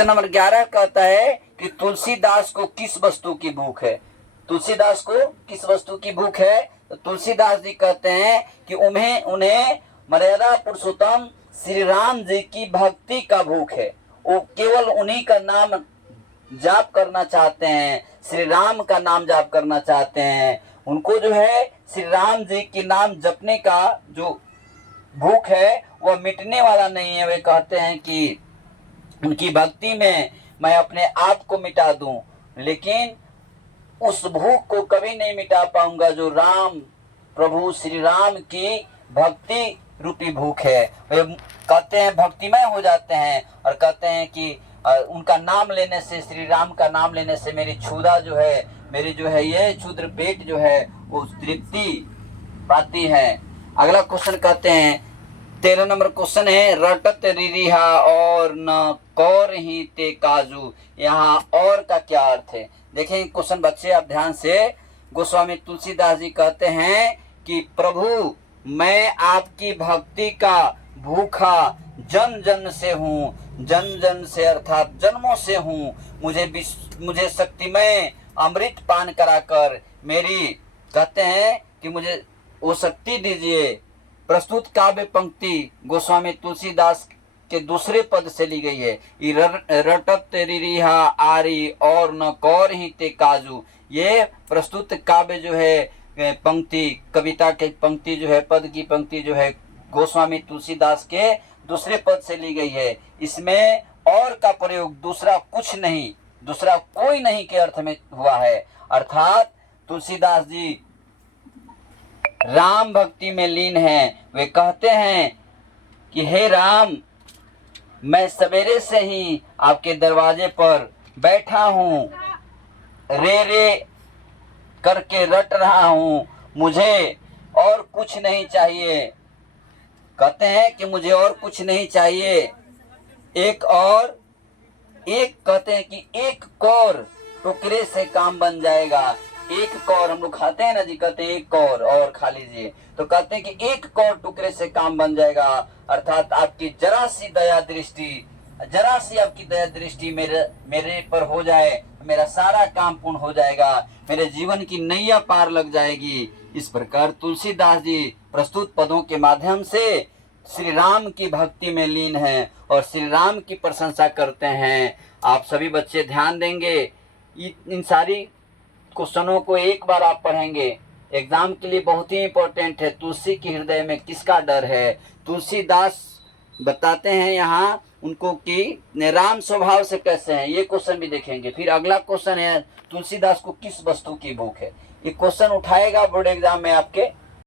Question number 11 कहता है कि तुलसीदास को किस वस्तु की भूख है। तुलसीदास को किस वस्तु की भूख है? तो तुलसीदास जी कहते हैं कि उन्हें मर्यादा पुरुषोत्तम श्री राम जी की भक्ति का भूख है। वो केवल उन्हीं का नाम जाप करना चाहते हैं, श्री राम का नाम जाप करना चाहते हैं। उनको जो है श्री राम जी के नाम जपने का जो भूख है वह मिटने वाला नहीं है। वे कहते हैं कि उनकी भक्ति में मैं अपने आप को मिटा दूं, लेकिन उस भूख को कभी नहीं मिटा पाऊंगा जो राम प्रभु श्री राम की भक्ति रूपी भूख है। वे कहते हैं भक्तिमय हो जाते हैं और कहते हैं कि उनका नाम लेने से, श्री राम का नाम लेने से मेरी क्षुधा जो है, मेरी जो है ये क्षुद्र पेट जो है वो तृप्ति पाती है। अगला क्वेश्चन कहते हैं 13 नंबर क्वेश्चन है, रटत रिरिहा और न कौर ही ते काजू। यहाँ और का क्या अर्थ है? देखें क्वेश्चन बच्चे आप ध्यान से। गोस्वामी तुलसीदास जी कहते हैं कि प्रभु मैं आपकी भक्ति का भूखा जन जन से हूँ, जन जन से अर्थात जन्मों से हूँ। मुझे शक्तिमय अमृत पान कराकर मेरी, कहते हैं कि मुझे वो शक्ति दीजिए। प्रस्तुत काव्य पंक्ति गोस्वामी तुलसीदास के दूसरे पद से ली गई है। रटत रिरिहा आरी और न कौर ही ते काजू। ये प्रस्तुत काव्य जो है पंक्ति, कविता के पंक्ति जो है, पद की पंक्ति जो है गोस्वामी तुलसीदास के दूसरे पद से ली गई है। इसमें और का प्रयोग दूसरा कुछ नहीं, दूसरा कोई नहीं के अर्थ में हुआ है। अर्थात तुलसीदास जी राम भक्ति में लीन हैं। वे कहते हैं कि हे राम, मैं सवेरे से ही आपके दरवाजे पर बैठा हूँ, रे रे करके रट रहा हूँ, मुझे और कुछ नहीं चाहिए। कहते हैं कि मुझे और कुछ नहीं चाहिए। एक कहते हैं कि एक कौर टुकड़े से काम बन जाएगा। एक कौर, हम लोग खाते हैं ना जी, कहते हैं एक कौर और खा लीजिए, तो कहते हैं कि एक कौर टुकड़े से काम बन जाएगा। अर्थात आपकी जरा सी आपकी दया दृष्टि मेरे पर हो जाए, मेरा सारा काम पूर्ण हो जाएगा, मेरे जीवन की नैया पार लग जाएगी। इस प्रकार तुलसीदास जी प्रस्तुत पदों के माध्यम से श्री राम की भक्ति में लीन हैं और श्री राम की प्रशंसा करते हैं। आप सभी बच्चे ध्यान देंगे, इन सारी क्वेश्चनों को एक बार आप पढ़ेंगे, एग्जाम के लिए बहुत ही इंपॉर्टेंट है। तुलसी के हृदय में किसका डर है? तुलसीदास बताते हैं यहाँ उनको कि राम स्वभाव से कैसे हैं, ये क्वेश्चन भी देखेंगे। फिर अगला क्वेश्चन है तुलसीदास को किस वस्तु की भूख है। ये क्वेश्चन उठाएगा बोर्ड एग्जाम में आपके।